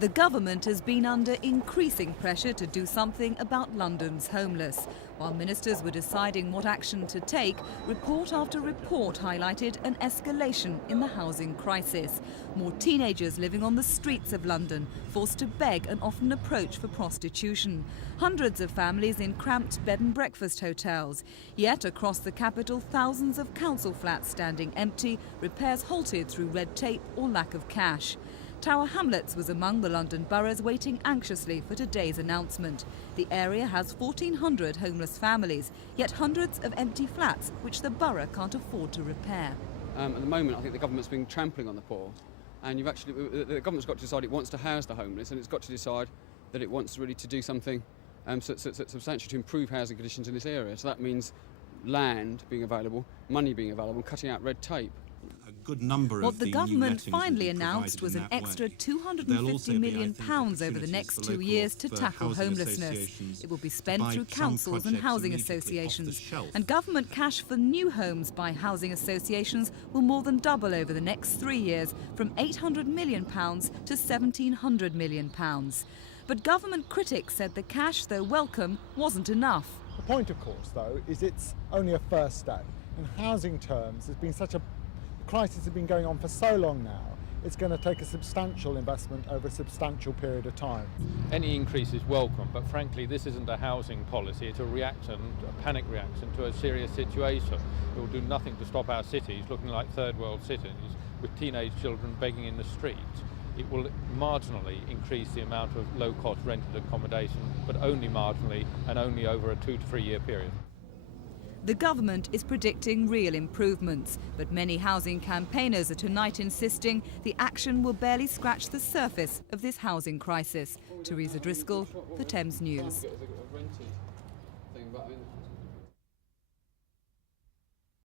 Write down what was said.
The government has been under increasing pressure to do something about London's homeless. While ministers were deciding what action to take, report after report highlighted an escalation in the housing crisis. More teenagers living on the streets of London, forced to beg and often approach for prostitution. Hundreds of families in cramped bed and breakfast hotels. Yet across the capital, thousands of council flats standing empty, repairs halted through red tape or lack of cash. Tower Hamlets was among the London boroughs waiting anxiously for today's announcement. The area has 1,400 homeless families, yet hundreds of empty flats which the borough can't afford to repair. At the moment, I think the government's been trampling on the poor, and the government's got to decide it wants to house the homeless, and it's got to decide that it wants really to do something substantial to improve housing conditions in this area. So that means land being available, money being available, cutting out red tape. What the government finally announced was an extra £250 million over the next 2 years to tackle homelessness. It will be spent through councils and housing associations. And government cash for new homes by housing associations will more than double over the next 3 years, from £800 million to £1,700 million. But government critics said the cash, though welcome, wasn't enough. The point, of course, though, is it's only a first step. In housing terms, there's been such a crisis has been going on for so long now, it's going to take a substantial investment over a substantial period of time. Any increase is welcome, but frankly this isn't a housing policy, it's a panic reaction to a serious situation. It will do nothing to stop our cities looking like third world cities with teenage children begging in the streets. It will marginally increase the amount of low-cost rented accommodation, but only marginally and only over a 2 to 3 year period. The government is predicting real improvements, but many housing campaigners are tonight insisting the action will barely scratch the surface of this housing crisis. Teresa Driscoll, for Thames News.